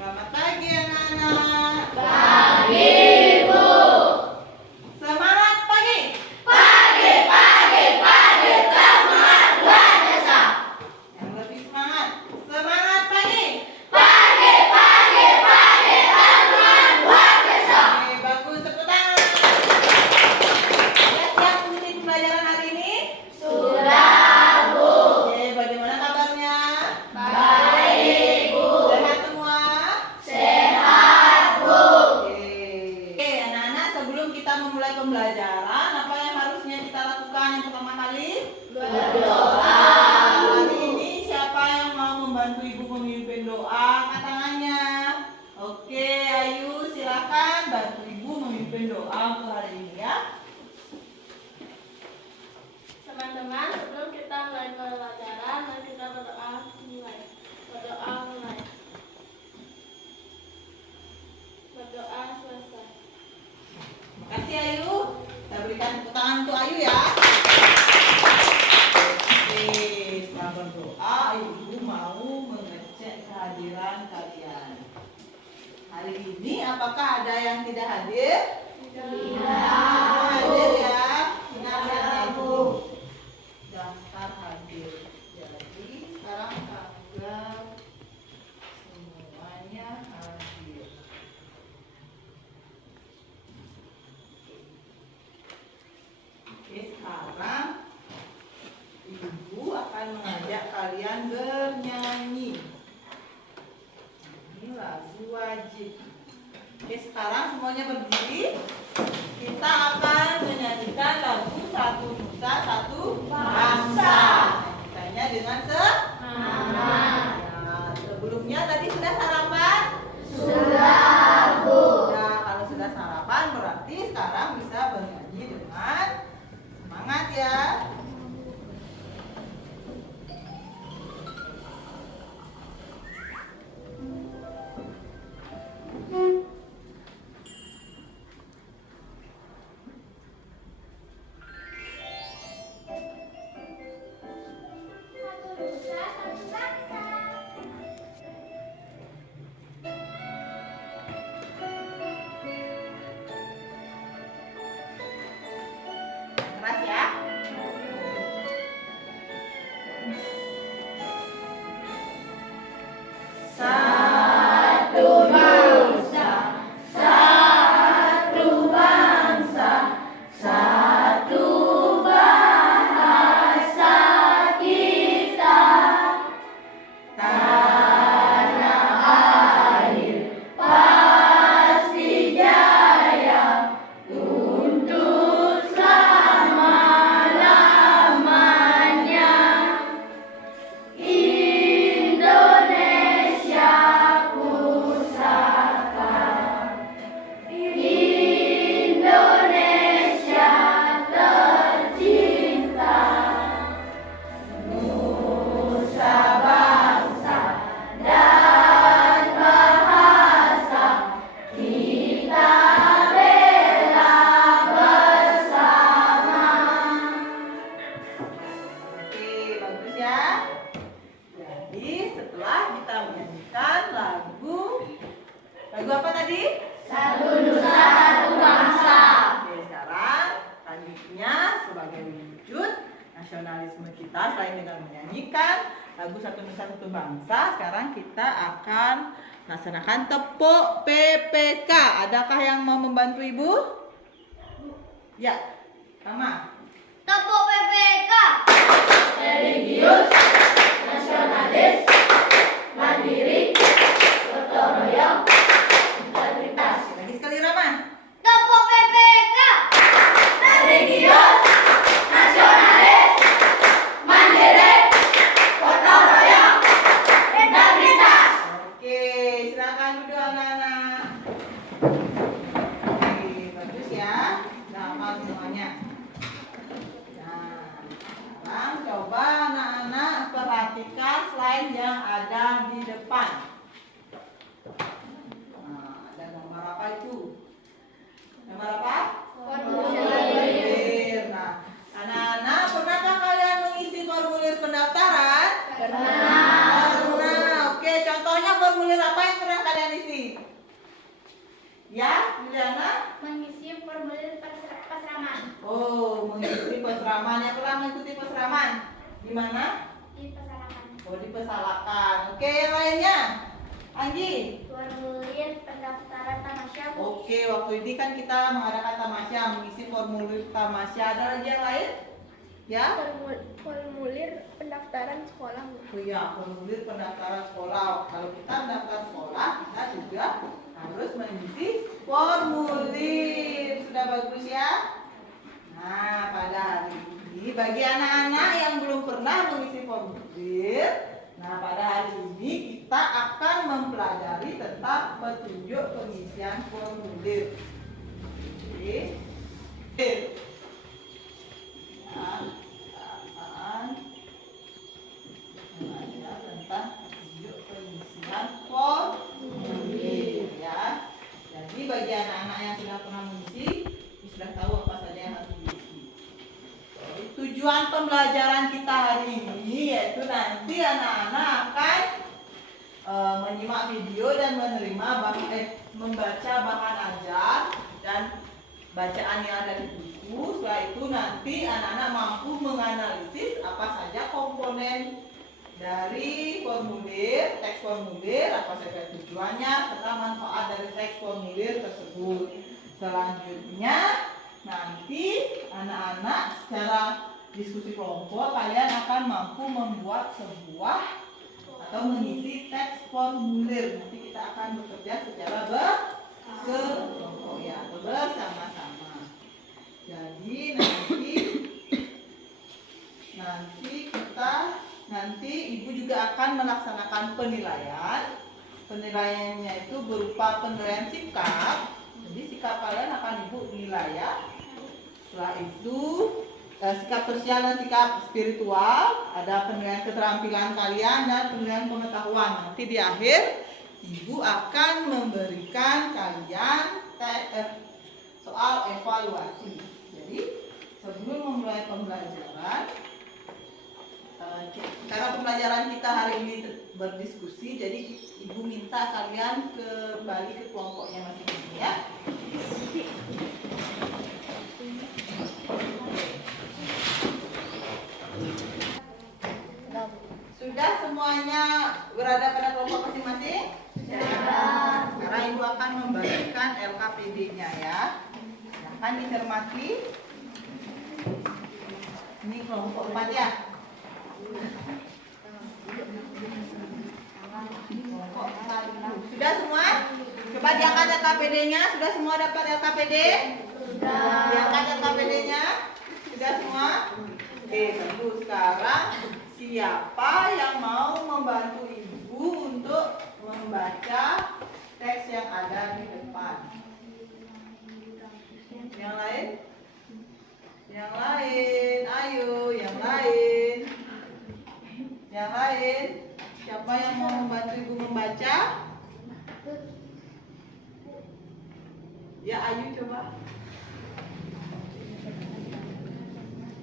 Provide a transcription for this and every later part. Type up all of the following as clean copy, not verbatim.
Selamat pagi anak-anak. Pagi, Bu. Semangat pagi. Pagi, pagi, pagi, semangat luar biasa. Yang lebih semangat. Semangat pagi. Pagi, pagi, pagi, semangat luar biasa. Oke, bagus, tepuk tangan. Sudah siap mengikuti pembelajaran hari ini? Sudah, Bu. Oke, bagaimana kabarnya? Baik, Bu. Sehat semua? Sehat, Bu. Oke, anak-anak, sebelum kita memulai pembelajaran, apa yang harusnya kita lakukan yang pertama kali? Berdoa. Hari ini siapa yang mau membantu ibu memimpin doa? Angkat tangannya. Oke, Ayu, silakan bantu ibu memimpin doa untuk hari ini ya. Teman-teman, sebelum kita mulai pelajaran, mari kita berdoa mulai. Berdoa mulai. Berdoa selesai. Makasih Ayu. Kita berikan tepuk tangan untuk Ayu ya. Oke, setelah berdoa, ibu mau mengecek kehadiran kalian. Hari ini apakah ada yang tidak hadir? Hadir ya. Benar Ibu. Daftar hadir. Jadi sekarang tanggal semuanya hadir. Oke, sekarang Ibu akan mengajak kalian bernyanyi. Ini lagu wajib. Oke, sekarang semuanya berdiri. Kita akan menyanyikan lagu Satu Nusa Satu Bangsa. Nyanyikannya dengan semangat. Ya, sebelumnya tadi sudah sarapan? Sudah, Bu. Nah, kalau sudah sarapan berarti sekarang bisa bernyanyi dengan semangat ya. Satu nusa, satu bangsa. Keras ya. Satu bangsa, satu bangsa, satu bahasa kita. Tanah air pasti jaya untuk selama-lamanya. Indonesia pusaka, Indonesia tercinta, nusa bangsa dan bahasa kita bela bersama. Oke, bagus ya. Jadi setelah kita menyanyikan lagu apa tadi? Satu nusa, satu bangsa. Oke, sekarang selanjutnya sebagai wujud nasionalisme kita selain dengan menyanyikan lagu Satu Nusa Satu Bangsa, sekarang kita akan laksanakan tepuk PPK. Adakah yang mau membantu Ibu? Ya, sama. Tepuk PPK. Religius, nasionalis, mandiri, gotong royong, integritas. Lagi sekali Rama. Tepuk PPK. Religius, nasionalis, mandiri, gotong royong, integritas. Oke, silakan duduk anak-anak. Oke, bagus ya. Nah, hafal semuanya. Nah, sekarang coba anak-anak perhatikan slide yang ada di depan. Nah, ada gambar apa itu? Gambar apa? Formulir. Nah, anak-anak, pernahkah kalian mengisi formulir pendaftaran? Pernah. Pernah. Oke, contohnya formulir apa yang pernah kalian isi? Ya, Juliana? Mengisi formulir pesraman Oh, mengisi pesraman. Yang pernah mengikuti pesraman? Di mana? di pesarakan. Oh, di pesalakan. Oke, yang lainnya? Anggi? Formulir pendaftaran tamasya. Oke, waktu ini kan kita mengadakan tamasya, mengisi formulir tamasya. Ada lagi yang lain? Ya? Formulir pendaftaran sekolah. Oh iya, formulir pendaftaran sekolah. Kalau kita mendaftar sekolah, kita juga harus mengisi formulir. Sudah bagus ya? Nah, pada hari ini bagi anak-anak yang belum pernah mengisi formulir, nah pada hari ini kita akan mempelajari tentang petunjuk pengisian formulir. Oke. Ya, kita akan belajar tentang petunjuk pengisian formulir ya. Jadi bagi anak-anak yang sudah pernah mengisi, sudah tahu apa saja yang harus diisi. Tujuan pembelajaran kita hari ini yaitu nanti anak-anak akan menyimak video dan menerima membaca bahan ajar dan bacaan yang ada di buku. Setelah itu nanti anak-anak mampu menganalisis apa saja komponen dari formulir, teks formulir, apa saja tujuannya, serta manfaat dari teks formulir tersebut. Selanjutnya nanti anak-anak secara diskusi kelompok kalian akan mampu membuat sebuah atau mengisi teks formulir. Nanti kita akan bekerja secara berkelompok ya, atau bersama-sama. Jadi nanti ibu juga akan melaksanakan penilaian. Penilaiannya itu berupa penilaian sikap. Jadi sikap kalian akan ibu nilai ya. Setelah itu sikap sosial dan sikap spiritual, ada penilaian keterampilan kalian dan penilaian pengetahuan. Nanti di akhir ibu akan memberikan kalian soal evaluasi. Jadi sebelum memulai pembelajaran, cara pembelajaran kita hari ini berdiskusi. Jadi ibu minta kalian kembali ke kelompoknya masing-masing ya. Sudah semuanya berada pada kelompok masing-masing? Sudah. Sekarang ibu akan membagikan LKPD-nya ya. Akan dicermati. Ini kelompok 4 ya. Sudah semua? Coba diangkat LKPD-nya. Sudah semua dapat LKPD? Sudah. Diangkat LKPD-nya? Sudah semua? Oke, tunggu sekarang. Siapa yang mau membantu ibu untuk membaca teks yang ada di depan? Yang lain? Yang lain, ayo, yang lain. Yang lain, siapa yang mau membantu ibu membaca? Ya, Ayu coba.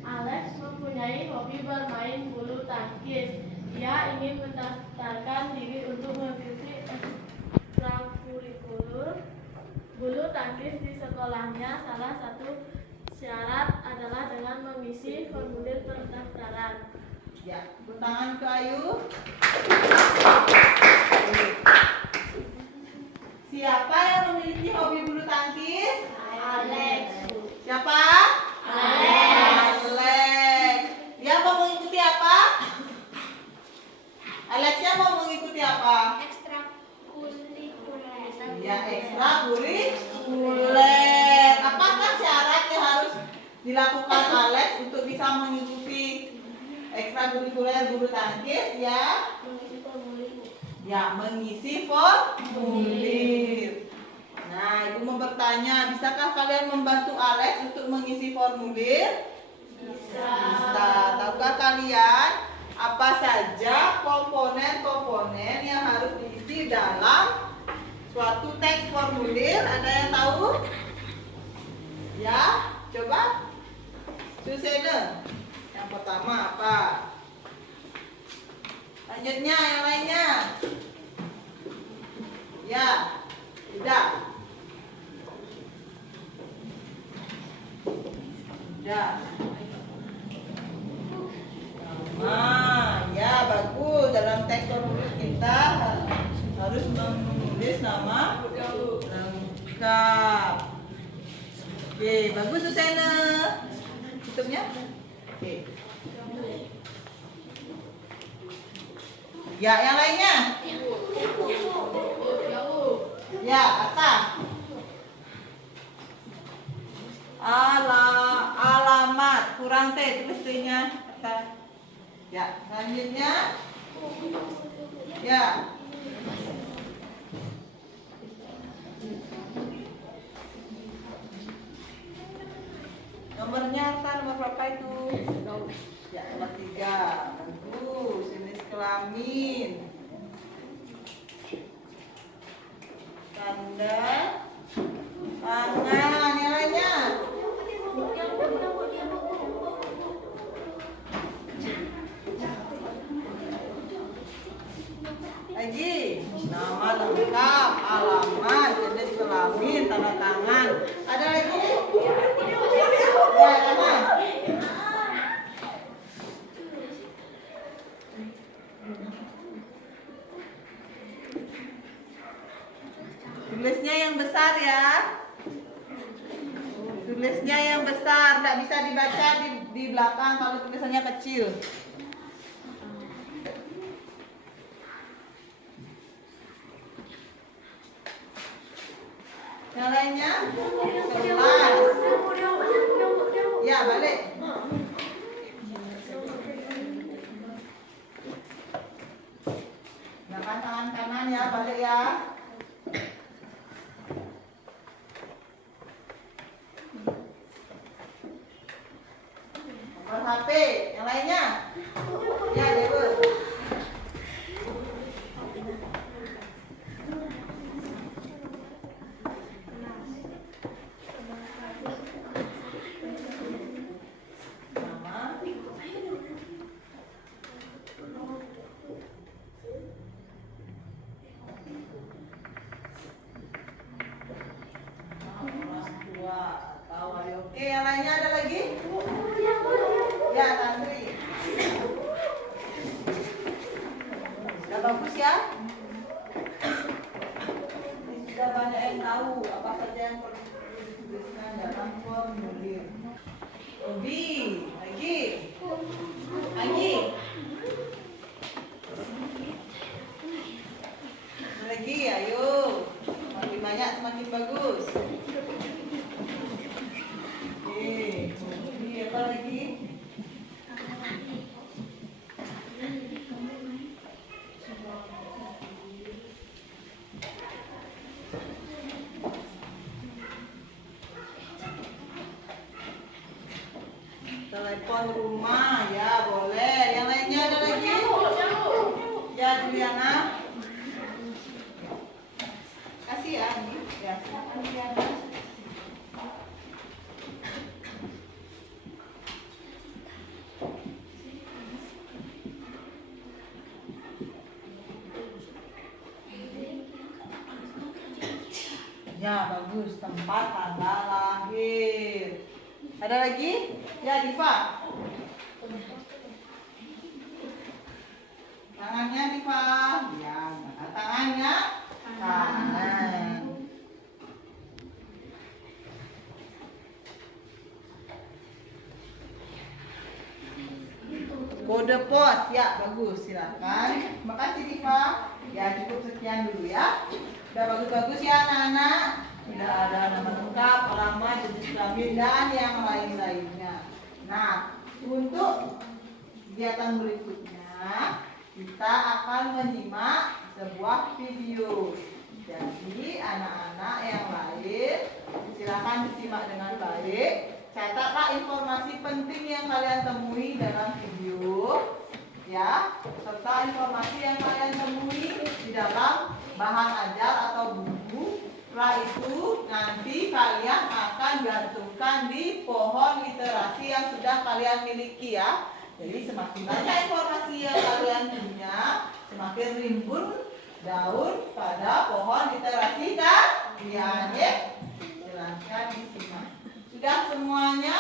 Alex mempunyai hobi bermain bulu tangkis. Dia ingin mendaftarkan diri untuk mengikuti ekstrakurikuler bulu tangkis di sekolahnya. Salah satu syarat adalah dengan mengisi formulir pendaftaran. Ya, tangan ke Ayu. Siapa yang memiliki hobi bulu tangkis? Alex. Siapa? Alex. Alex. Dia mau mengikuti apa? Alexnya mau mengikuti apa? Ekstrakurikuler. Ya, ekstrakurikuler. Apakah syarat yang harus dilakukan Alex untuk bisa mengikuti ekstrakurikuler bulu tangkis? Ya, Mengisi formulir. ya mengisi formulir. Nah, ibu mau bertanya, bisakah kalian membantu Alex untuk mengisi formulir? Bisa. Bisa. Tahukah kalian apa saja komponen-komponen yang harus diisi dalam suatu teks formulir? Ada yang tahu? Ya, coba. Susene. Yang pertama apa? Lanjutnya yang lainnya. Ya, tidak. Tidak. Nama, ya bagus. Dalam teks formulir kita harus menulis nama lengkap. Oke, bagus Susana. Tutupnya. Oke. Ya, yang lainnya. Ya, atas. Alamat kurang T, tulis T-nya atas. Ya, selanjutnya. Ya. Nomornya nomor berapa itu? Ya, nomor 3. Bagus. Jenis kelamin. Tanda tangan. Yang lainnya. Lagi. Nama lengkap, alamat, jenis kelamin, tanda tangan. Ada lagi? Ya, tangan. Tulisnya yang besar ya. Tulisnya yang besar, tidak bisa dibaca di belakang kalau tulisannya kecil. Yang lainnya? 11. Ya, balik. Gunakan tangan kanan ya, balik ya. Nomor HP, yang lainnya? Ya, Dewa. Oke, yang lainnya ada lagi? Ya, Tantri. Sudah bagus ya? Ini sudah banyak yang tahu apa saja yang perlu dituliskan dalam formulir. Obi, lagi. Lagi. Lagi, ayo. Semakin banyak semakin bagus. Ini apa lagi? Telepon rumah ya boleh. Yang lainnya ada lagi? Ya Juliana. Kasih ya ini. Ya silakan Juliana. Ya bagus, tempat tanggal lahir. Ada lagi? Ya Diva. Tangannya Diva. Ya, tangannya. Tangan. Kode pos, ya bagus, silakan. Makasih Diva. Ya cukup sekian dulu ya. Udah bagus-bagus ya anak-anak. Tidak ada nama lengkap, alamat, jenis kelamin dan yang lain-lainnya. Nah, untuk kegiatan berikutnya kita akan menyimak sebuah video. Jadi anak-anak yang lain silakan disimak dengan baik. Catatlah informasi penting yang kalian temui dalam video, ya, serta informasi yang kalian temui di dalam bahan ajar atau buku. Setelah itu nanti kalian akan gantungkan di pohon literasi yang sudah kalian miliki ya. Jadi semakin banyak informasi yang kalian punya, semakin rimbun daun pada pohon literasi. kalian ya. Silahkan disimak. Sudah semuanya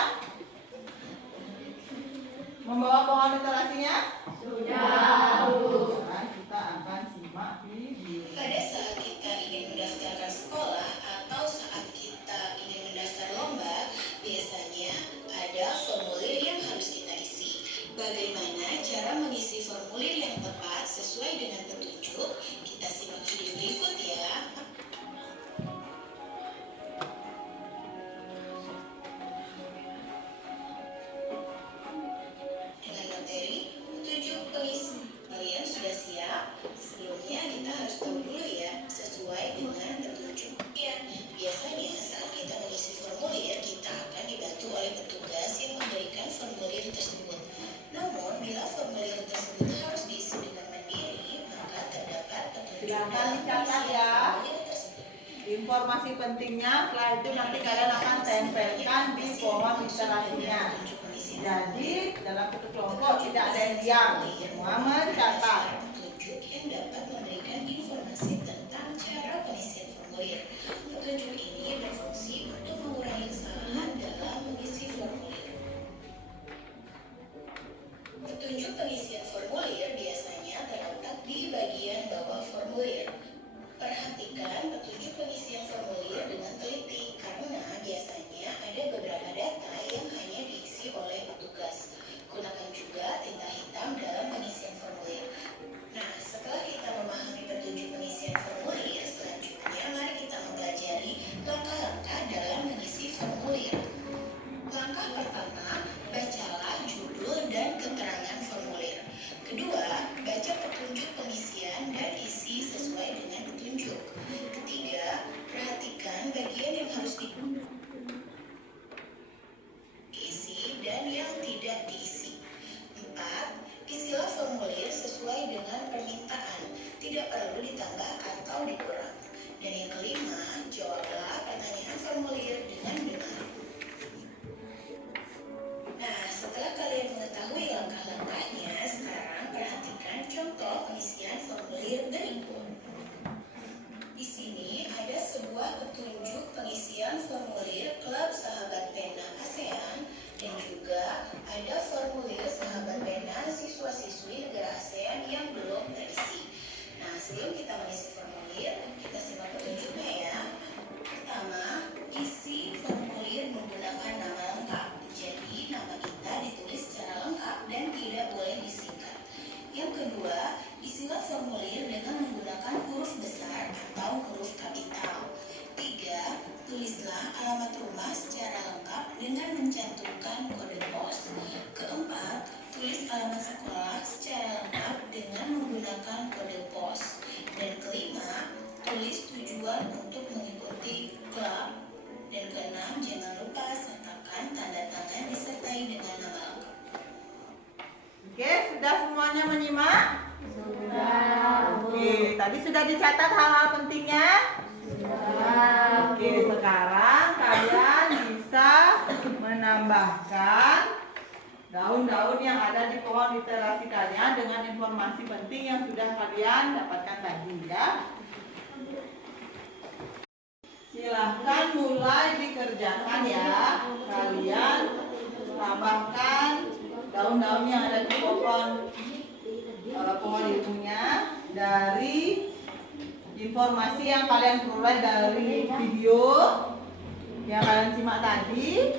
membawa pohon literasinya? Sudah. Nah, kita akan simak video. Pada saat kita ingin mendaftarkan sekolah atau saat kita ingin mendaftar lomba, biasanya ada formulir yang harus kita isi. Bagaimana cara mengisi formulir yang tepat sesuai dengan petunjuk? Kita simak video berikut ya. Dengan materi petunjuk pengisi. Kalian sudah siap? Sebelumnya kita harus tahu dulu ya, sesuai dengan petunjuk. Ya, biasanya saat kita mengisi formulir, kita akan dibantu oleh petugas yang memberikan formulir tersebut. Namun, bila formulir tersebut harus diisi dengan mandiri, maka terdapat petunjuk Silakan dalam dicatat pengisian ya. formulir tersebut. Informasi pentingnya setelah itu nanti kalian akan tempelkan di pohon literasinya. Jadi dalam satu kelompok tidak ada yang diam, semua mencatat. Petunjuk yang dapat memberikan informasi tentang cara pengisian formulir. Petunjuk ini berfungsi untuk mengurangi kesalahan dalam mengisi formulir. Petunjuk pengisian formulir biasanya terletak di bagian bawah formulir. Perhatikan petunjuk pengisian formulir dengan teliti karena biasanya ada beberapa data yang hanya diisi oleh petugas. Gunakan juga tinta hitam dalam pengisian formulir. Nah, setelah kita memahami petunjuk pengisian formulir, selanjutnya mari kita mempelajari langkah-langkah dalam mengisi formulir. Langkah pertama, bacalah judul dan keterangan formulir. Kedua, baca petunjuk pengisian dan isi sesuai dengan petunjuk. Ketiga, perhatikan bagian yang harus diisi dan yang tidak diisi. Empat, isilah formulir sesuai dengan permintaan, tidak perlu ditambah atau dikurang. Dan yang kelima, jawablah pertanyaan formulir dengan benar. Nah, setelah kalian mengetahui langkah-langkahnya, sekarang perhatikan contoh pengisian formulir berikut. Di sini ada sebuah petunjuk pengisian formulir Klub Sahabat Pena ASEAN dan juga ada formulir Sahabat Pena siswa-siswi negara ASEAN yang belum terisi. Nah, sebelum kita mengisi formulir, kita simak petunjuknya ya. Pertama, isi formulir menggunakan nama lengkap. Jadi, nama kita ditulis secara lengkap dan tidak boleh disingkat. Yang kedua, isilah formulir dengan menggunakan huruf besar atau huruf kapital. Tiga, tulislah alamat rumah secara lengkap dengan mencantumkan kode pos. Keempat, tulis alamat sekolah secara lengkap dengan menggunakan kode pos. Dan kelima, tulis tujuan untuk mengikuti klub. Dan keenam, jangan lupa sertakan tanda tangan disertai dengan nama lengkap. Oke, sudah semuanya menyimak? Sudah. Oke, tadi sudah dicatat hal-hal pentingnya? Sudah. Oke, sekarang kalian bisa menambahkan daun-daun yang ada di pohon literasi kalian dengan informasi penting yang sudah kalian dapatkan tadi ya. Silahkan mulai dikerjakan ya. Kalian tambahkan daun-daun yang ada di pohon ilmunya dari informasi yang kalian peroleh dari video yang kalian simak tadi,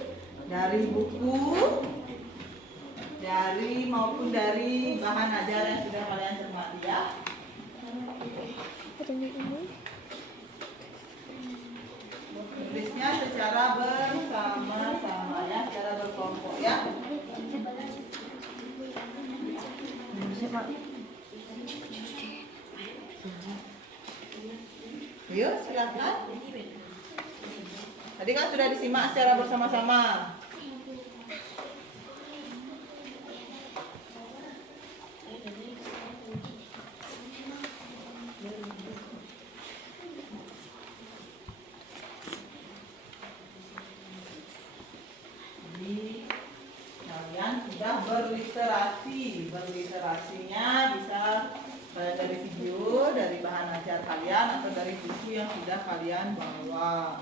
dari buku, maupun dari bahan ajar yang sudah kalian cermati ya. Tulisnya secara bersama-sama ya, secara berkelompok ya. Yuk, silakan. Tadi kan sudah disimak secara bersama-sama. Jadi kalian sudah berliterasinya bisa dari video, dari bahan ajar kalian atau dari buku yang sudah kalian bawa.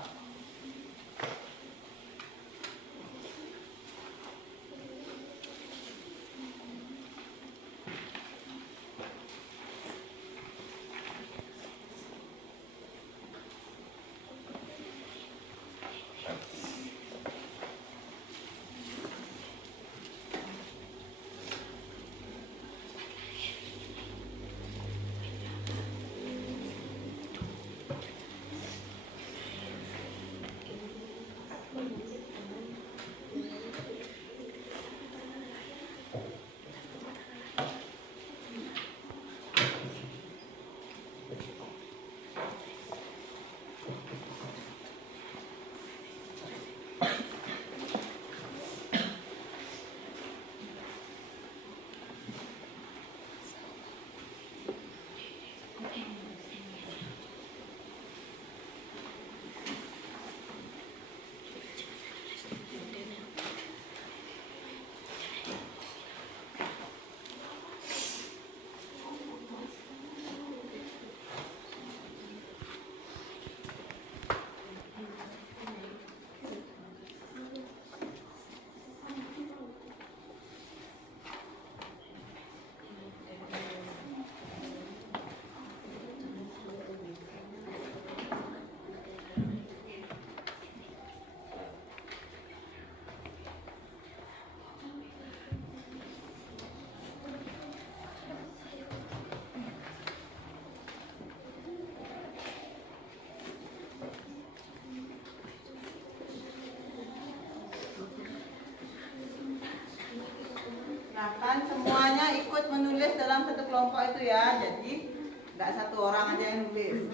Silakan semuanya ikut menulis dalam satu kelompok itu ya. Jadi nggak satu orang aja yang nulis.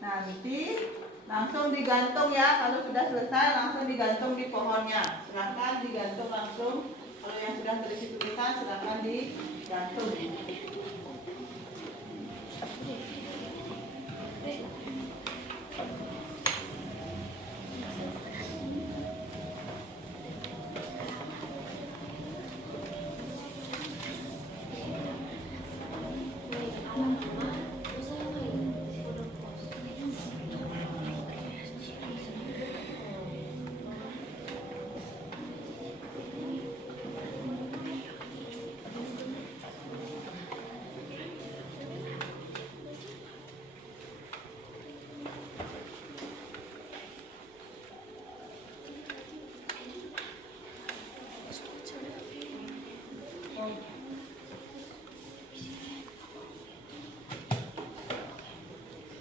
Nanti langsung digantung ya. Kalau sudah selesai langsung digantung di pohonnya. Silakan digantung langsung. Kalau yang sudah terisi tulisan silakan digantung.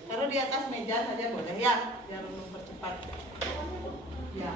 Taruh di atas meja saja boleh ya, biar mempercepat. Ya.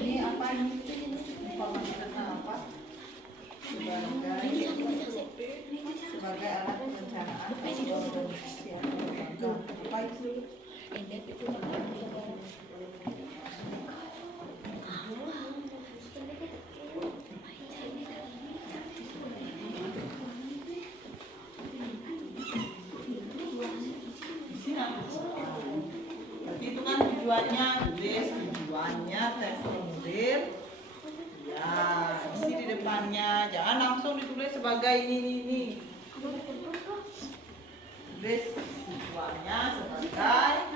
Ini apa nih? Informasi tentang apa? Sebagai alat perencanaan. Apa itu? Berarti itu kan tujuannya tulis, tujuannya tes formulir. Ya, isi di depannya. Jangan langsung ditulis sebagai ini. Tulis tujuannya sebagai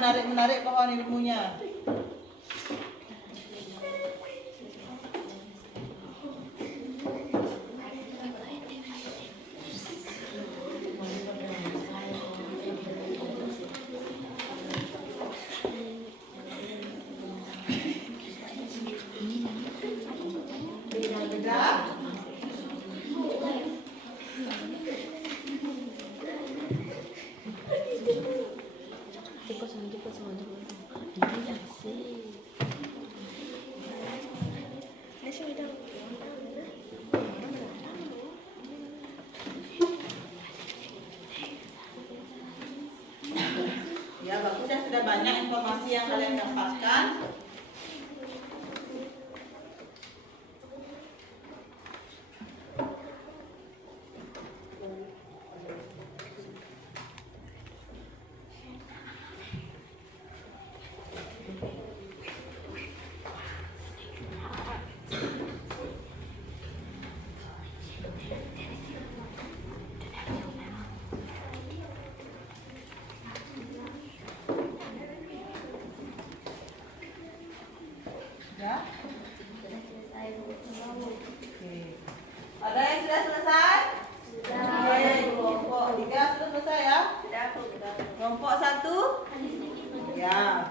menarik pohon ilmunya. Beda-beda. Ya, bagus ya, sudah banyak informasi yang kalian dapatkan. Ya. Oke. Ada yang sudah selesai? Sudah. Oke, kelompok 3 sudah selesai ya? Sudah. Kelompok 1? Ya.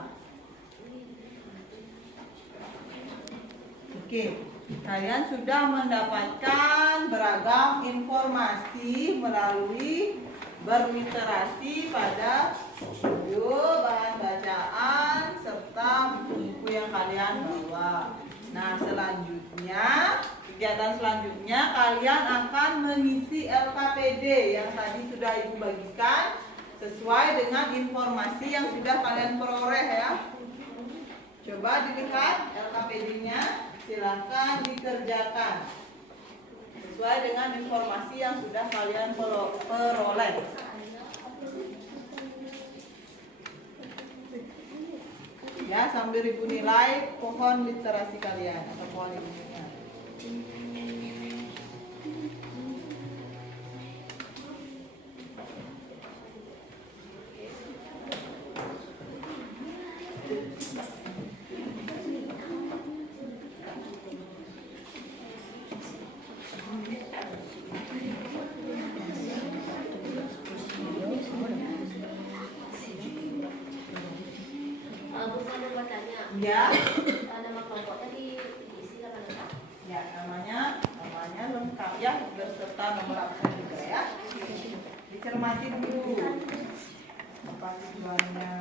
Oke. Kalian sudah mendapatkan beragam informasi melalui berliterasi pada video, bahan bacaan, serta buku-buku yang kalian bawa. Nah, selanjutnya, kegiatan selanjutnya kalian akan mengisi LKPD yang tadi sudah Ibu bagikan sesuai dengan informasi yang sudah kalian peroleh ya. Coba dilihat LKPD-nya, silakan dikerjakan sesuai dengan informasi yang sudah kalian peroleh. Ya, sambil Ibu nilai pohon literasi kalian atau pohon ilmunya. Bu, saya mau bertanya. Ya. Nama kelompoknya diisi apa enggak? Ya, namanya lengkap ya, beserta nomor absen juga ya. Dicermati dulu apa tujuannya.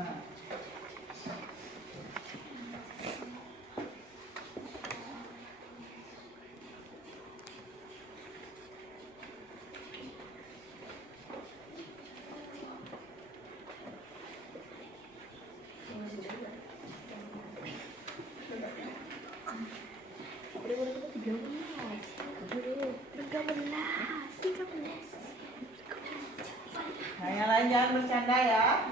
Nah, yang lain jangan bercanda ya.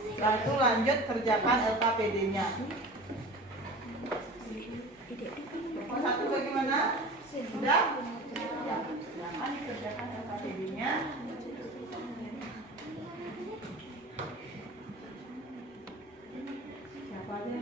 Setelah itu lanjut kerjakan LKPD-nya. Nomor 1 bagaimana? Sudah? Silakan dikerjakan LKPD-nya. Siapa aja?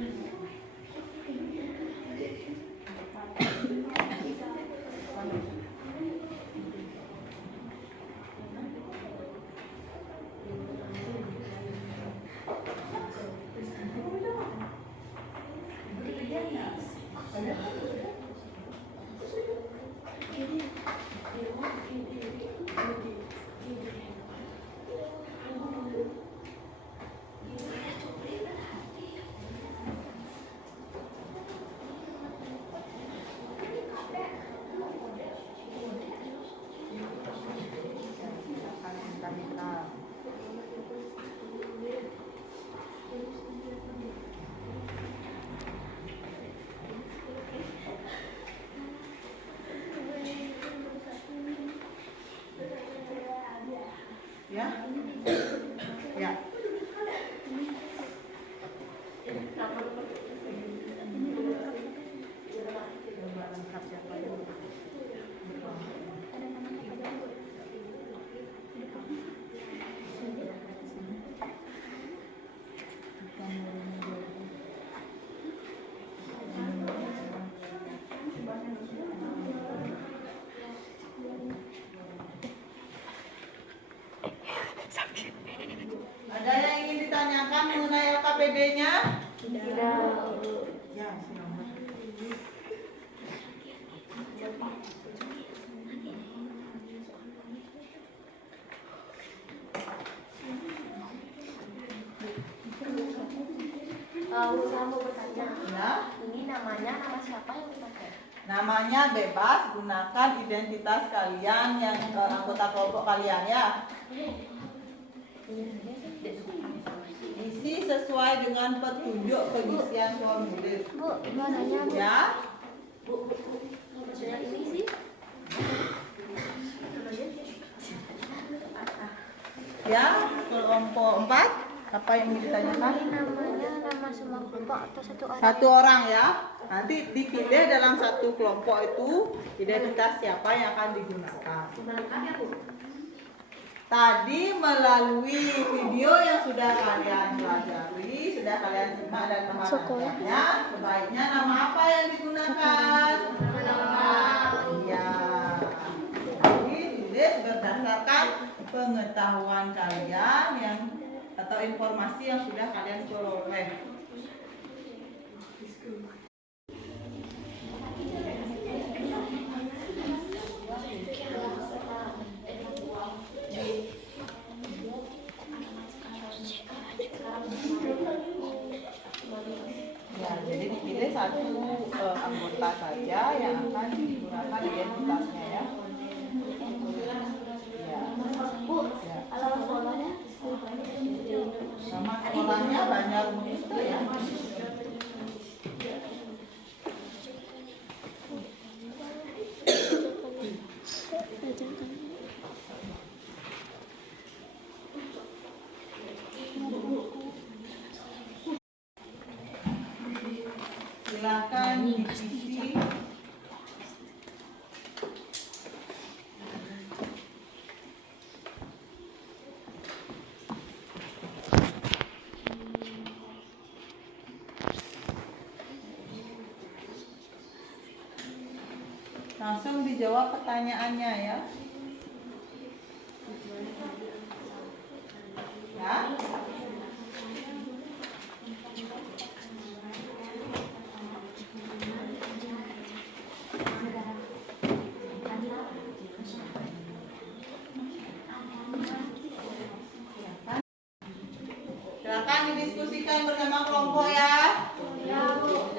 Ya. Ya. Coba lengkap siapa dulu. APD-nya? Tidak. Ya, si nomor. Saya mau bertanya. Ya. Ini namanya nama siapa yang dipakai? Namanya bebas, gunakan identitas kalian yang anggota kelompok kalian ya. Isi sesuai dengan petunjuk pengisian formulir. Bu, mau nanya Bu. Ya. Saya ini sih. Ya, kelompok 4 apa yang ingin ditanyakan? Ini namanya nama semua kelompok atau satu orang? Satu orang ya. Nanti dipilih dalam satu kelompok itu identitas siapa yang akan digunakan. Tadi melalui video yang sudah kalian pelajari, sudah kalian simak dan memahaminya, sebaiknya nama apa yang digunakan? Iya. Jadi tulis berdasarkan pengetahuan kalian yang atau informasi yang sudah kalian peroleh. Ya, jadi dipilih satu anggota saja yang akan digunakan identitasnya ya. Ya. Bu, Ya. alamat sekolahnya? Nama sekolahnya Banjarmustu ya. Silakan diisi. Langsung dijawab pertanyaannya ya. Ya. Silakan didiskusikan bersama kelompok ya. Ya, Bu.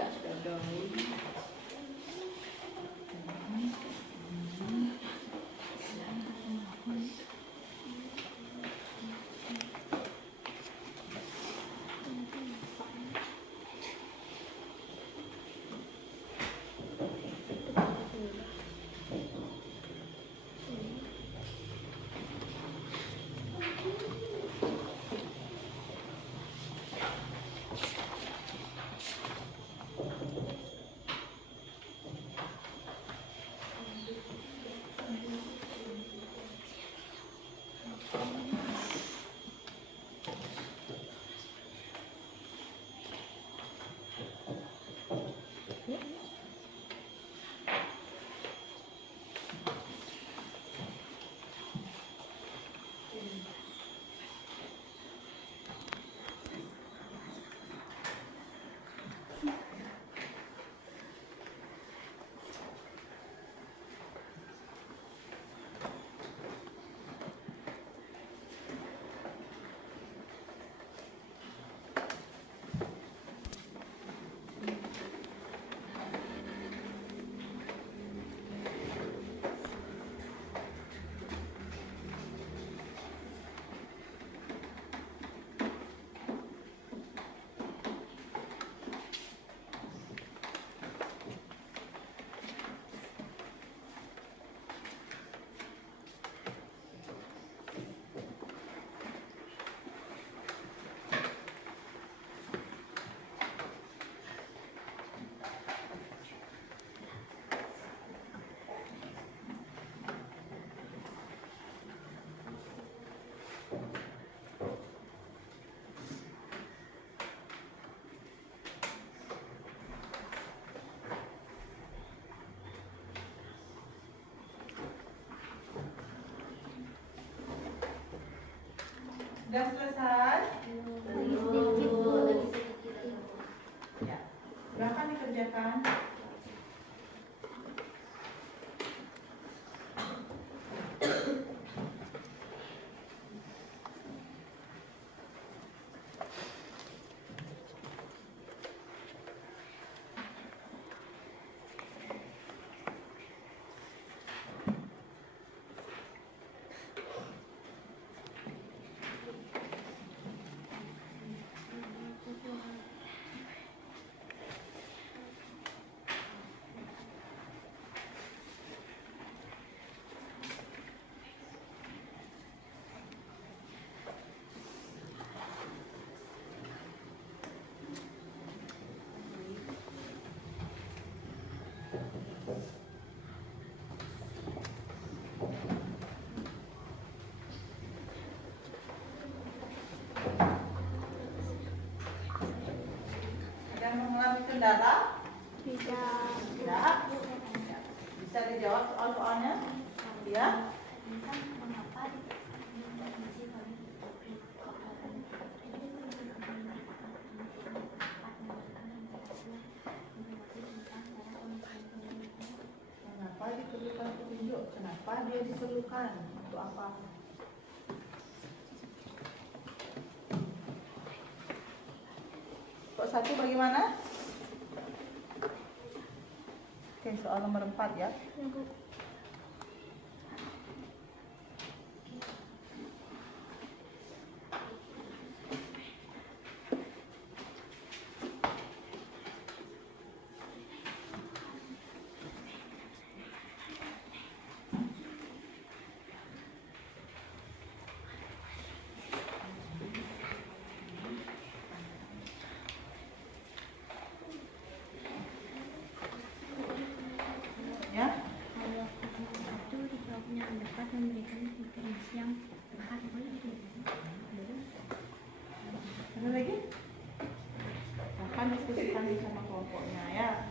Sudah selesai? Sedikit Bu. Silakan dikerjakan. Ada yang mengalami kendala? Tidak. Bisa dijawab soal-soalnya? Ya. Kenapa diperlukan petunjuk? Kenapa dia diperlukan? Untuk apa? Kok satu bagaimana? Oke, soal nomor 4 ya. Ya. Satu dijawabnya dapat memberikan informasi yang tepat. Ada lagi? Akan diskusikan sama kelompoknya ya.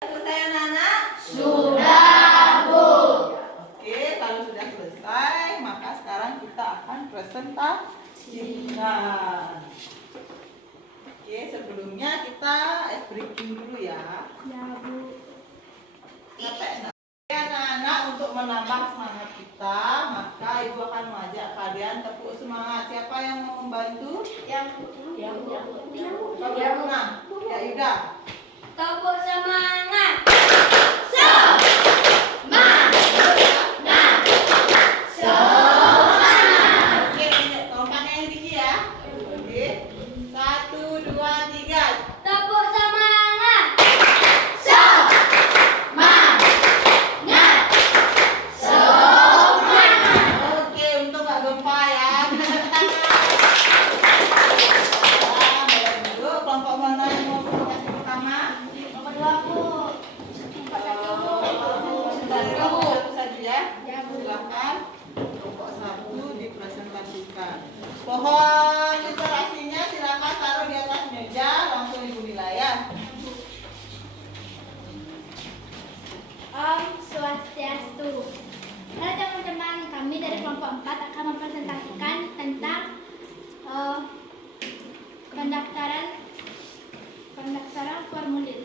Selesai anak-anak? Sudah, Bu. Oke, kalau sudah selesai, maka sekarang kita akan presentasikan. Oke, sebelumnya kita ice breaking dulu ya. Ya, Bu. Capek enggak? Oke, anak-anak, untuk menambah semangat kita, maka Ibu akan mengajak kalian tepuk semangat. Siapa yang mau membantu? Yang menang. Ya, Yuda. Tepuk semangat. Oke, lompatnya yang tinggi ya. Oke. 1, 2, 3. Tepuk semangat. Oke, untuk nggak gempa ya. Dulu kelompok mana yang mau presentasi pertama? Nomor 2, Bu. Dari kelompok 1 saja ya. Silakan. Kelompok 1 dipresentasikan. Pohon literasinya silakan taruh di atas meja, langsung Ibu nilai ya. Om Swastiastu. Halo teman-teman, kami dari kelompok 4 akan mempresentasikan tentang pendaftaran formulir.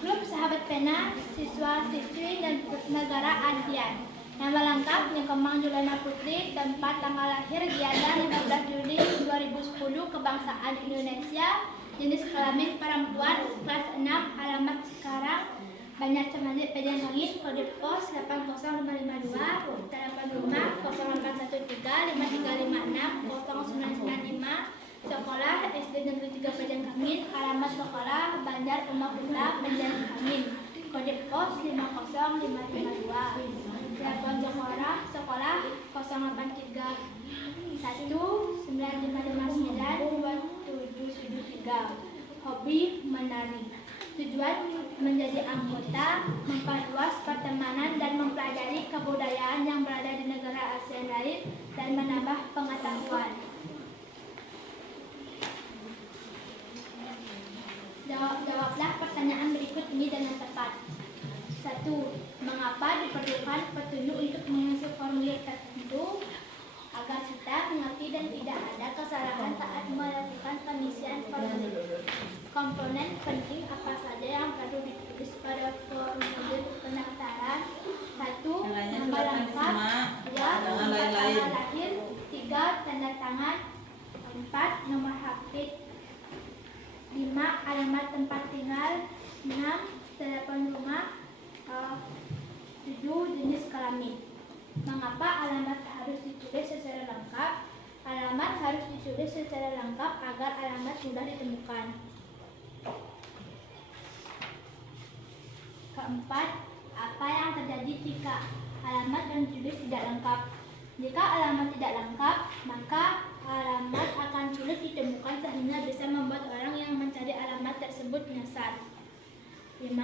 Klub Sahabat Pena, siswa-siswi dan negara ASEAN. Nama lengkap Nyekemang Juliana Putri, tempat tanggal lahir Giana 15 Juli 2010, kebangsaan Indonesia, jenis kelamin perempuan, kelas 6, alamat sekarang Banjar Cemandit, Pejanggangin, kode pos 80552, telepon rumah 0813 5356 0995, sekolah SD Negeri 3 Pejanggangin, alamat sekolah Banjar Rumah Putra, Pejanggangin, kode pos 50552. Telepon sekolah 0831 9559 2773. Hobi menari. Tujuan menjadi anggota, memperluas pertemanan dan mempelajari kebudayaan yang berada di negara ASEAN lain dan menambah pengetahuan. Jawablah pertanyaan berikut ini dengan tepat. 1. Mengapa diperlukan petunjuk untuk mengisi formulir tertentu? Agar kita mengerti dan tidak ada kesalahan saat melakukan pengisian formulir. Komponen penting apa saja yang perlu ditulis pada formulir pendaftaran? 1. Nama lengkap. 2. Tanggal lahir. 3. Tanda tangan. 4. Nomor HP. 5. Alamat tempat tinggal. 6. Telepon rumah. 7. Jenis kelamin. Mengapa alamat harus ditulis secara lengkap? Alamat harus ditulis secara lengkap agar alamat mudah ditemukan. Keempat, apa yang terjadi jika alamat yang ditulis tidak lengkap? Jika alamat tidak lengkap, maka alamat akan sulit ditemukan sehingga bisa membuat orang yang mencari alamat tersebut menyesal. 5.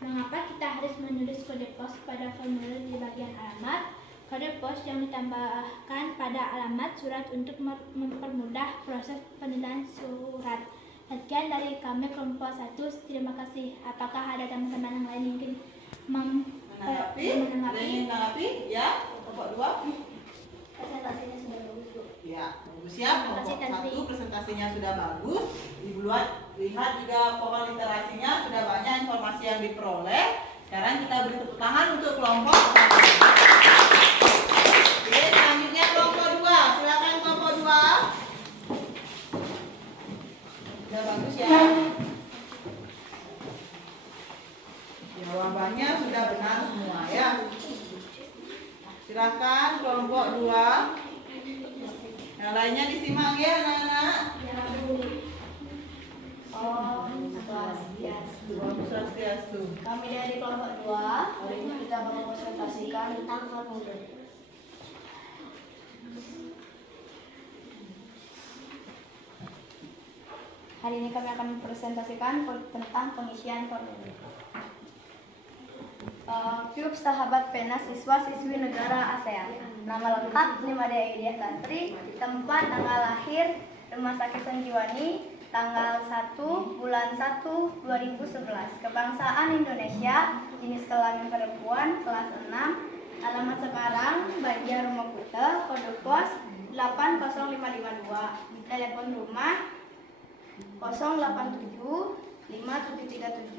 Mengapa kita harus menulis kode pos pada formulir di bagian alamat? Kode pos yang ditambahkan pada alamat surat untuk mempermudah proses penilaian surat. Sekian dari kami kelompok 1. Terima kasih. Apakah ada teman-teman yang lain yang ingin menanggapi? Ya, kelompok 2. Presentasinya sudah bagus, Bu. Ya, bagus ya. Kelompok 1 presentasinya sudah bagus. Lihat juga pola literasinya sudah banyak informasi yang diperoleh. Sekarang kita beri tepuk tangan untuk kelompok 1. Oke, selanjutnya kelompok 2. Silakan kelompok 2. Sudah bagus ya. Jawabannya sudah benar semua ya. Silakan kelompok 2. Yang lainnya disimak ya anak-anak. Swastiastu. Kami dari kelompok 2, hari ini kita mempresentasikan tentang formulir. Hari ini kami akan mempresentasikan tentang pengisian formulir. Klub Sahabat Pena Siswa-Siswi Negara ASEAN. Nama lengkap Limadea Idiah Tantri. Tempat, tanggal lahir Rumah Sakit Sanjiwani, tanggal 1 bulan 1 2011. Kebangsaan Indonesia, jenis kelamin perempuan, kelas 6. Alamat sekarang Banjar Rumah Putra, kode pos 80552. Telepon rumah 087 5737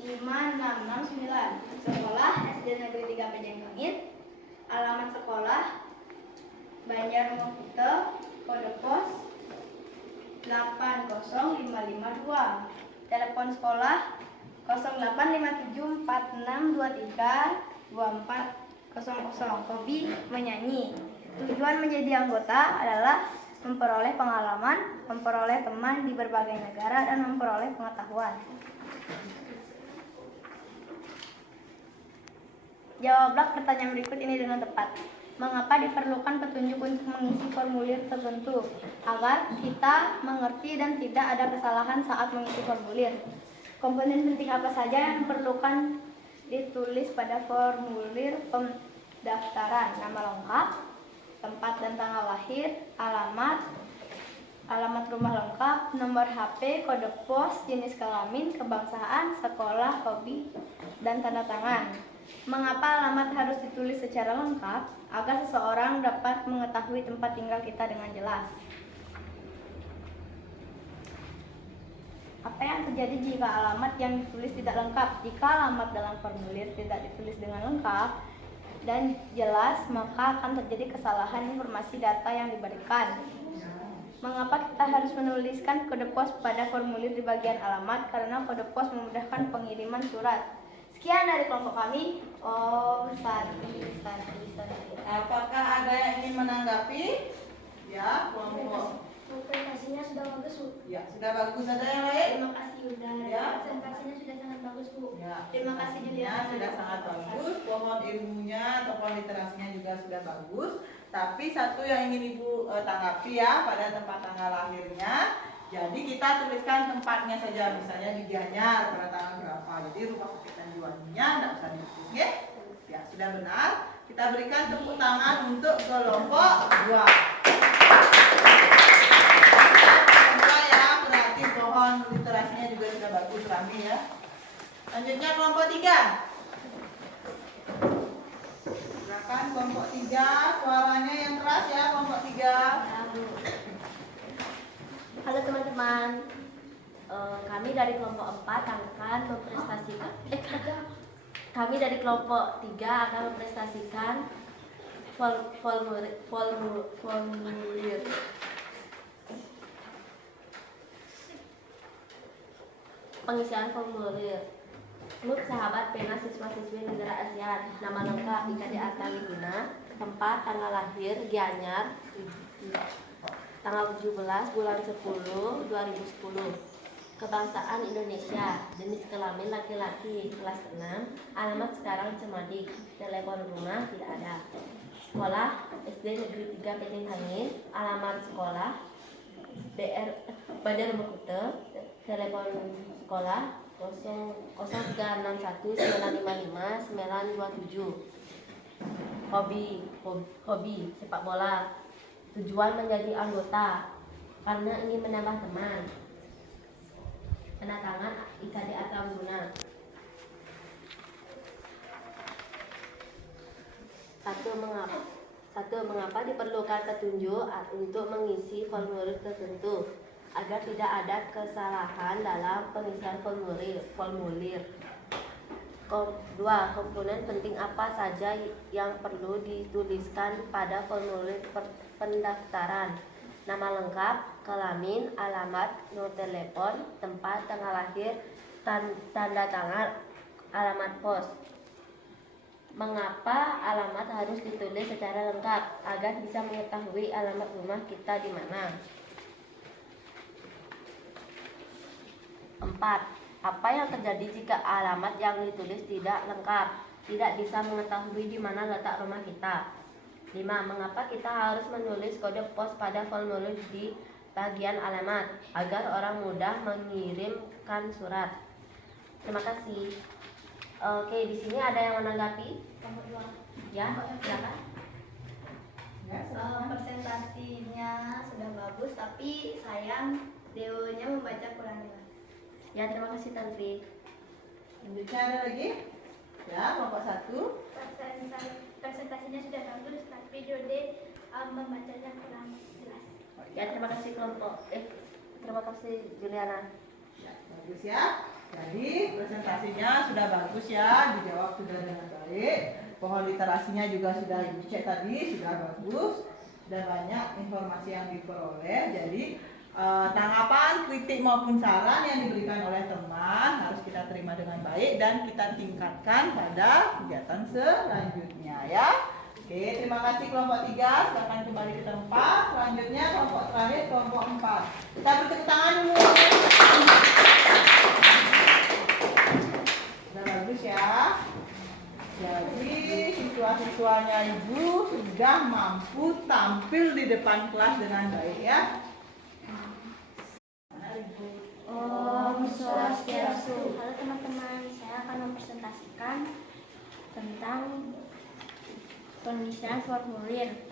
5669. Sekolah SD Negeri 3 Pejanggangin. Alamat sekolah Banjar Rumah Putra, kode pos 80552. Telepon sekolah 085746232400. Hobi menyanyi. Tujuan menjadi anggota adalah memperoleh pengalaman, memperoleh teman di berbagai negara, dan memperoleh pengetahuan. Jawablah pertanyaan berikut ini dengan tepat. Mengapa diperlukan petunjuk untuk mengisi formulir tertentu? Agar kita mengerti dan tidak ada kesalahan saat mengisi formulir. Komponen penting apa saja yang diperlukan ditulis pada formulir pendaftaran? Nama lengkap, tempat dan tanggal lahir, alamat rumah lengkap, nomor HP, kode pos, jenis kelamin, kebangsaan, sekolah, hobi, dan tanda tangan. Mengapa alamat harus ditulis secara lengkap? Agar seseorang dapat mengetahui tempat tinggal kita dengan jelas. Apa yang terjadi jika alamat yang ditulis tidak lengkap? Jika alamat dalam formulir tidak ditulis dengan lengkap, dan jelas, maka akan terjadi kesalahan informasi data yang diberikan. Mengapa kita harus menuliskan kode pos pada formulir di bagian alamat? Karena kode pos memudahkan pengiriman surat. Sekian dari kelompok kami. Om Santi. Apakah ada yang ingin menanggapi? Ya, kelompok. Presentasinya sudah bagus, Bu. Ya, sudah bagus. Ada yang lain? Terima kasih Yuda. Ya. Presentasinya sudah sangat bagus, Bu. Ya, Terima kasih Juliana. sudah sangat bagus. Pohon ilmunya atau pohon literasinya juga sudah bagus. Tapi satu yang ingin Ibu tanggapi ya pada tempat tanggal lahirnya. Jadi kita tuliskan tempatnya saja, misalnya di Gianyar pada tanggal berapa. Jadi rumah sakit Sanjiwaninya tidak usah ditulis, ya? Ya, sudah benar. Kita berikan tepuk tangan untuk kelompok 2. Ya, berarti pohon literasinya juga sudah bagus, Rami ya. Selanjutnya kelompok 3. Silakan kelompok 3, suaranya yang keras ya kelompok 3. Halo teman-teman, kami dari kelompok 4 akan memprestasikan kami dari kelompok 3 akan memprestasikan formulir pengisian formulir. Klub Sahabat Pena Siswa-siswi Negara ASEAN. Nama lengkap IKD Arta Wiguna. Tempat, tanggal lahir Gianyar, tanggal 17 bulan 10 2010. Kebangsaan Indonesia. Jenis kelamin laki-laki. Kelas 6. Alamat sekarang Cemadik. Telepon rumah tidak ada. Sekolah SD Negeri 3 Peking Hangin. Alamat sekolah Badar Mekute. Telepon sekolah 0361 955 927. Hobi sepak bola. Tujuan menjadi anggota karena ingin menambah teman. Penatangan IKD Arta Wiguna. 1. Mengapa diperlukan petunjuk untuk mengisi formulir tertentu agar tidak ada kesalahan dalam pengisian formulir. 2. Komponen penting apa saja yang perlu dituliskan pada formulir pendaftaran. Nama lengkap, kelamin, alamat, nomor telepon, tempat, tanggal lahir, tanda tangan, alamat pos. Mengapa alamat harus ditulis secara lengkap agar bisa mengetahui alamat rumah kita di mana. 4. Apa yang terjadi jika alamat yang ditulis tidak lengkap, tidak bisa mengetahui di mana letak rumah kita. 5. Mengapa kita harus menulis kode pos pada formulir di bagian alamat agar orang mudah mengirimkan surat. Terima kasih. Oke, di sini ada yang menanggapi? Ya, silakan. Presentasinya sudah bagus, tapi sayang Deonya membaca kurang jelas. Ya, terima kasih Tantri. Selanjutnya ada lagi? Ya, kelompok 1. Presentasinya sudah bagus, tapi Dode membacanya kurang jelas. Ya, terima kasih kelompok. Terima kasih Juliana. Ya, bagus ya. Jadi presentasinya sudah bagus ya, dijawab sudah dengan baik. Pohon literasinya juga sudah Ibu cek tadi, sudah bagus. Sudah banyak informasi yang diperoleh. Jadi tanggapan, kritik maupun saran yang diberikan oleh teman harus kita terima dengan baik dan kita tingkatkan pada kegiatan selanjutnya ya. Oke, terima kasih kelompok 3. Silakan kembali ke tempat. Selanjutnya kelompok terakhir, kelompok 4. Kita bertepuk tangan dulu. Sudah bagus ya. Jadi siswa-siswanya Ibu sudah mampu tampil di depan kelas dengan baik ya. Om Swastiastu. Halo teman-teman, saya akan mempresentasikan tentang pengisian formulir.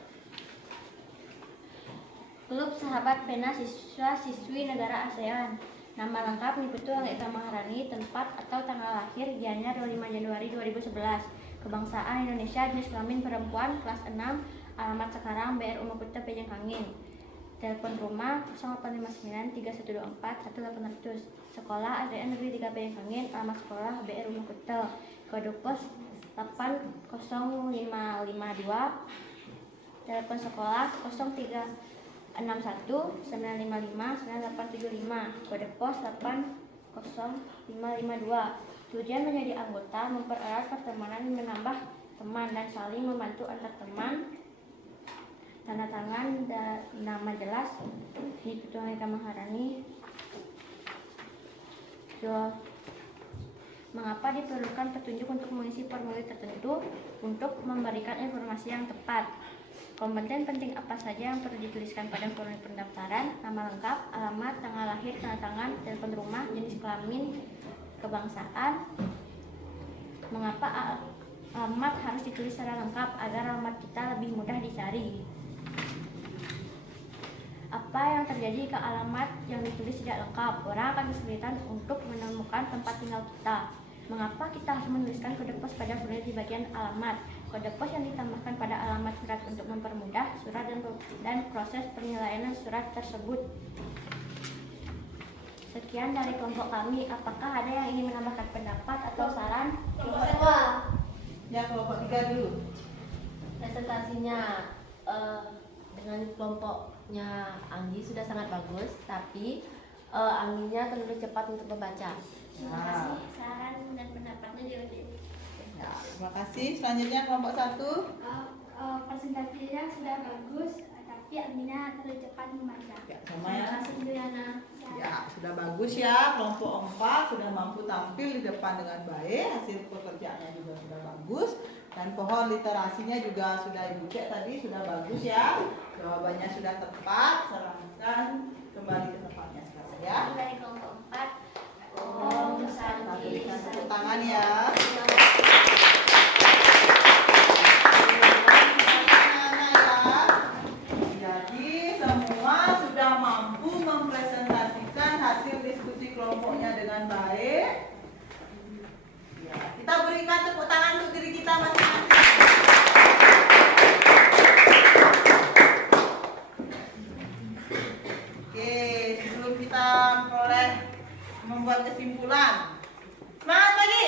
Klub Sahabat Pena Siswa-siswi Negara ASEAN. Nama lengkap Niputu Angeka Maharani. Tempat atau tanggal lahir Gianyar 25 Januari 2011. Kebangsaan Indonesia, jenis kelamin perempuan, kelas 6. Alamat sekarang BRU Mekute Peking Hangin. Telepon rumah 0859 3124 1800. Sekolah SDN Negeri 3 Peking Hangin. Alamat sekolah BRU Mekute. Kode pos 80552, telepon sekolah 0361 955 9875, kode pos 80552. Tujuan menjadi anggota mempererat pertemanan, menambah teman dan saling membantu antar teman. Tanda tangan dan nama jelas di Ketua Eka Maharani. Mengapa diperlukan petunjuk untuk mengisi formulir tertentu untuk memberikan informasi yang tepat? Kompeten penting apa saja yang perlu dituliskan pada formulir pendaftaran? Nama lengkap, alamat, tanggal lahir, tanda tangan, telepon rumah, jenis kelamin, kebangsaan. Mengapa alamat harus ditulis secara lengkap agar alamat kita lebih mudah dicari? Apa yang terjadi jika alamat yang ditulis tidak lengkap? Orang akan kesulitan untuk menemukan tempat tinggal kita. Mengapa kita harus menuliskan kode pos pada formulir di bagian alamat? Kode pos yang ditambahkan pada alamat surat untuk mempermudah surat dan proses penilaian surat tersebut. Sekian dari kelompok kami. Apakah ada yang ingin menambahkan pendapat atau saran? Ya, kelompok 3 dulu. Presentasinya dengan kelompoknya Anggi sudah sangat bagus, tapi Angginya terlalu cepat untuk membaca. Terima kasih saran dan pendapatnya di Ya, terima kasih. Selanjutnya kelompok 1. presentasinya sudah bagus, tapi Amina terlalu cepat membaca. Ya, sama ya. Terima kasih Juliana. Ya, sudah bagus ya. Kelompok 4 sudah mampu tampil di depan dengan baik. Hasil pekerjaannya juga sudah bagus. Dan pohon literasinya juga sudah Ibu cek tadi sudah bagus ya. Jawabannya sudah tepat. Serahkan kembali ke tempatnya sekarang ya. Dari kelompok 4, Kita berikan tepuk tangan ya. Jadi semua sudah mampu mempresentasikan hasil diskusi kelompoknya dengan baik. Ya, kita berikan tepuk tangan untuk diri kita masing-masing. Oke, sebelum kita membuat kesimpulan. Semangat pagi.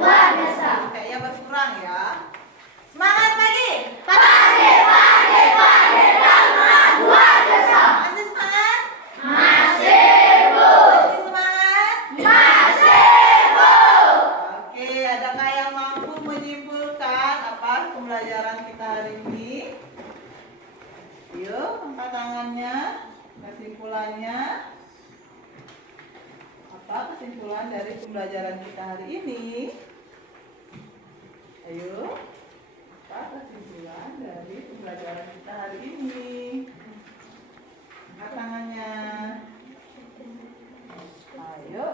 luar biasa. Kayaknya berkurang ya. Semangat pagi. Luar biasa. Masih semangat? Masih, Bu. Masih semangat? Masih, Bu. Oke, adakah yang mampu menyimpulkan apa pembelajaran kita hari ini? Yuk, angkat tangannya. Kesimpulannya. Apa kesimpulan dari pembelajaran kita hari ini? Ayo. Apa kesimpulan dari pembelajaran kita hari ini? Angkat tangannya. Ayo.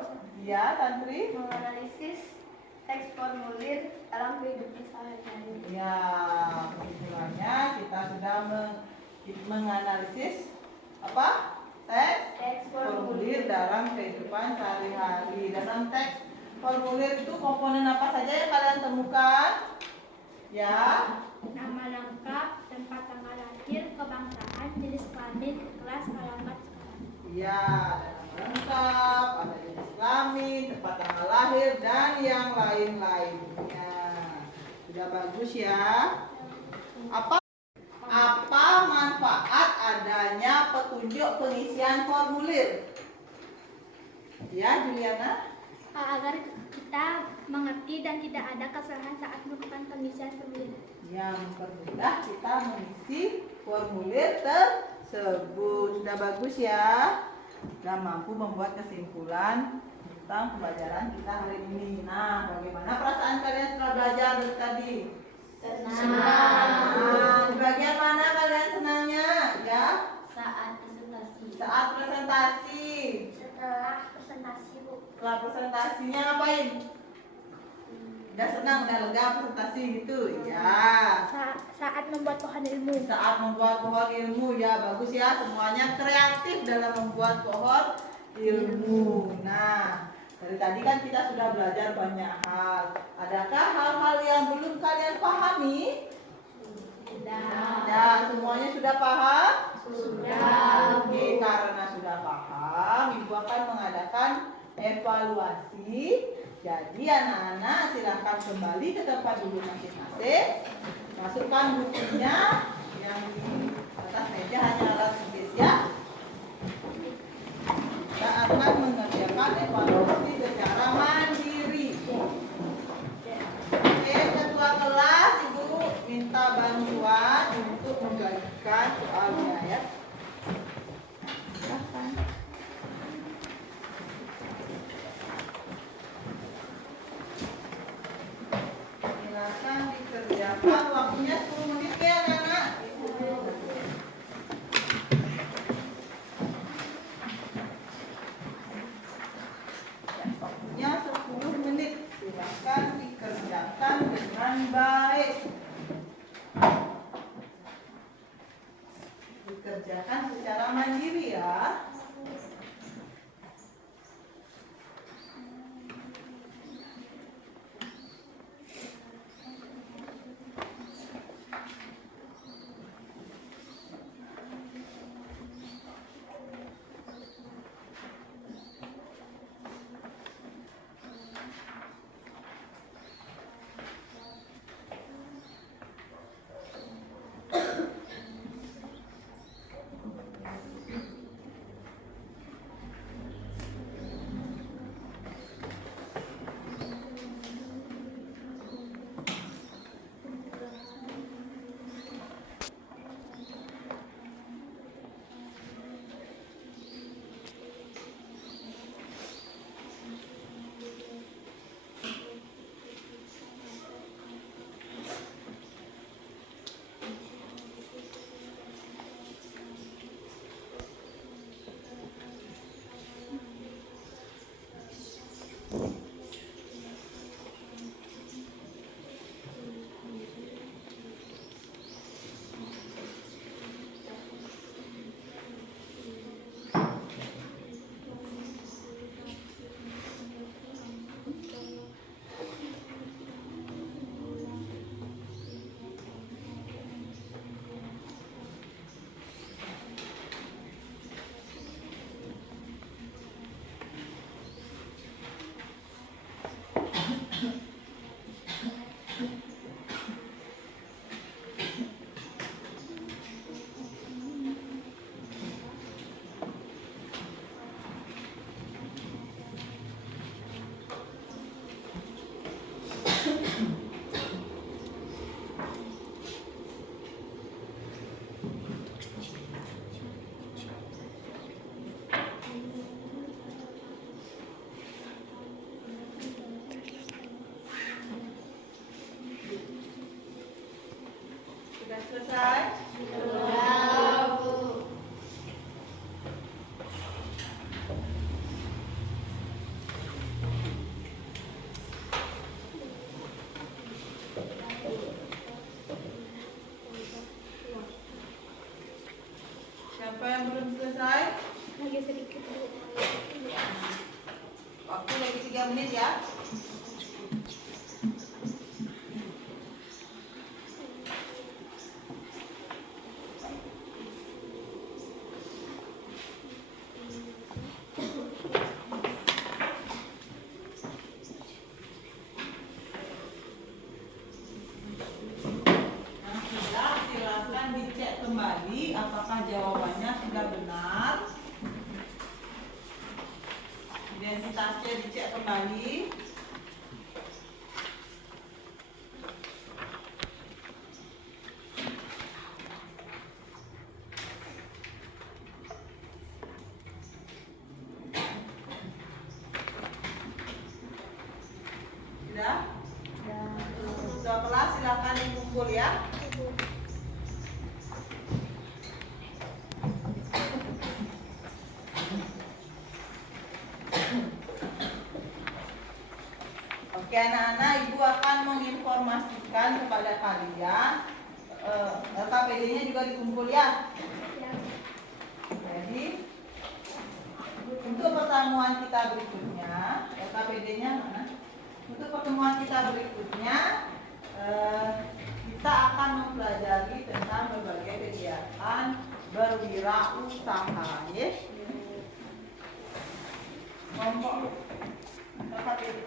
Ya, Tantri. Menganalisis teks formulir dalam kehidupan sehari-hari. Ya, kesimpulannya kita sudah menganalisis apa? Teks formulir dalam kehidupan sehari-hari. Dalam teks formulir itu komponen apa saja yang kalian temukan? Ya, Nama lengkap, tempat tanggal lahir, kebangsaan, jenis kelamin, kelas, alamat sekolah. ya, ada nama lengkap, ada jenis kelamin, tempat tanggal lahir, dan yang lain-lainnya. Sudah bagus ya. Apa manfaat adanya petunjuk pengisian formulir? Ya, Juliana. Agar kita mengerti dan tidak ada kesalahan saat melakukan pengisian formulir. Yang mempermudah kita mengisi formulir tersebut. Sudah bagus ya. Dan mampu membuat kesimpulan tentang pembelajaran kita hari ini. Nah, bagaimana perasaan kalian setelah belajar dari tadi? Senang. Di bagian mana kalian senangnya? Ya? Saat presentasi. Saat presentasi. Setelah presentasi, Bu. Setelah presentasinya ngapain? Udah senang, udah lega presentasi gitu. Ya. Saat membuat pohon ilmu. Saat membuat pohon ilmu, ya bagus ya, semuanya kreatif dalam membuat pohon ilmu. Nah, dari tadi kan kita sudah belajar banyak hal. Adakah hal-hal yang belum kalian pahami? Sudah. Ya, semuanya sudah paham? Sudah. Oke, karena sudah paham, Ibu akan mengadakan evaluasi Jadi anak-anak silahkan kembali ke tempat duduk masing-masing. Masukkan bukunya yang di atas meja, hanya alat tulis ya. Kita akan mengerjakan evaluasi secara mandiri. Oke, ketua kelas, Ibu minta bantuan untuk membagikan soalnya ya. Silahkan. Silakan dikerjakan, waktunya 10 menit ya anak-anak. Ya, waktunya 10 menit. Silakan dikerjakan dengan baik. Dikerjakan secara mandiri ya. Sudah selesai? Siapa yang belum selesai? Lagi sedikit Bu. Waktu lagi 3 menit ya. Yang sudah silakan dicek kembali apakah jawabannya sudah benar. Identitasnya dicek kembali. Sudah? Sudah kelas, silakan dikumpul ya. Oke anak-anak, Ibu akan menginformasikan kepada kalian. LKPD-nya juga dikumpul ya. Jadi untuk pertemuan kita berikutnya, LKPD-nya mana? Untuk pertemuan kita berikutnya, kita akan mempelajari tentang berbagai kegiatan berwirausaha, ya. Kelompok LKPD.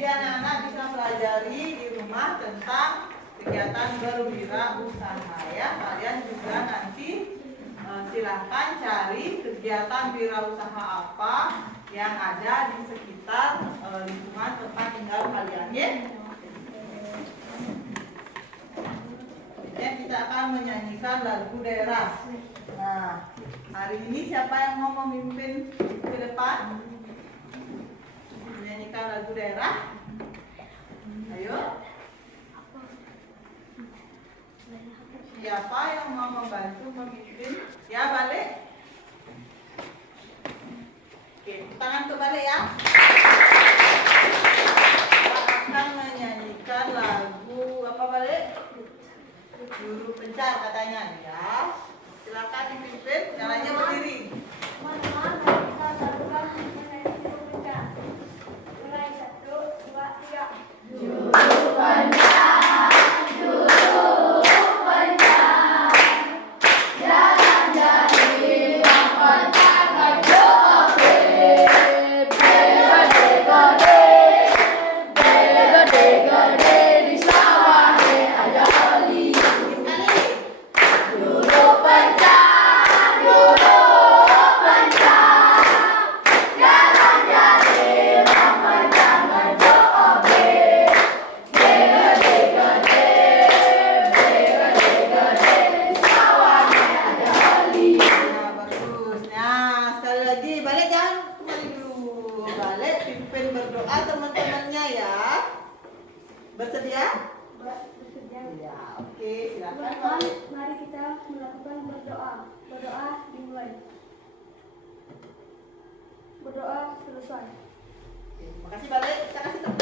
Jadi anak-anak bisa pelajari di rumah tentang kegiatan berwirausaha ya. Kalian juga nanti silahkan cari kegiatan wirausaha apa yang ada di sekitar lingkungan tempat tinggal kalian ya. Ya, kita akan menyanyikan lagu daerah. Nah, hari ini siapa yang mau memimpin ke depan? Menyanyikan lagu daerah. Ayo. Siapa yang mau membantu memimpin? Ya, balik. Oke, tangan ke balik ya. Kita akan menyanyikan lagu apa balik? Guru pencar katanya ya. Silakan dipimpin, caranya berdiri. Teman-teman, mari kita satukan menyanyi guru pencar. Mulai 1, 2, 3. Juru pencar, juru pencar, jalan jadi wong pencar ngajo oke. Gede-gede di sawah aja oli. Juru pencar, jalan jadi wong pencar ngajo oke. Gede-gede di sawah aja oli. Ya, bagus. Nah, sekali lagi balik jangan kembali dulu. Balik pimpin berdoa teman-temannya ya. Bersedia? Ya, oke, silakan. Teman-teman, mari kita melakukan berdoa. Berdoa dimulai. Berdoa selesai. Oke, makasih balik. Kita kasih tepuk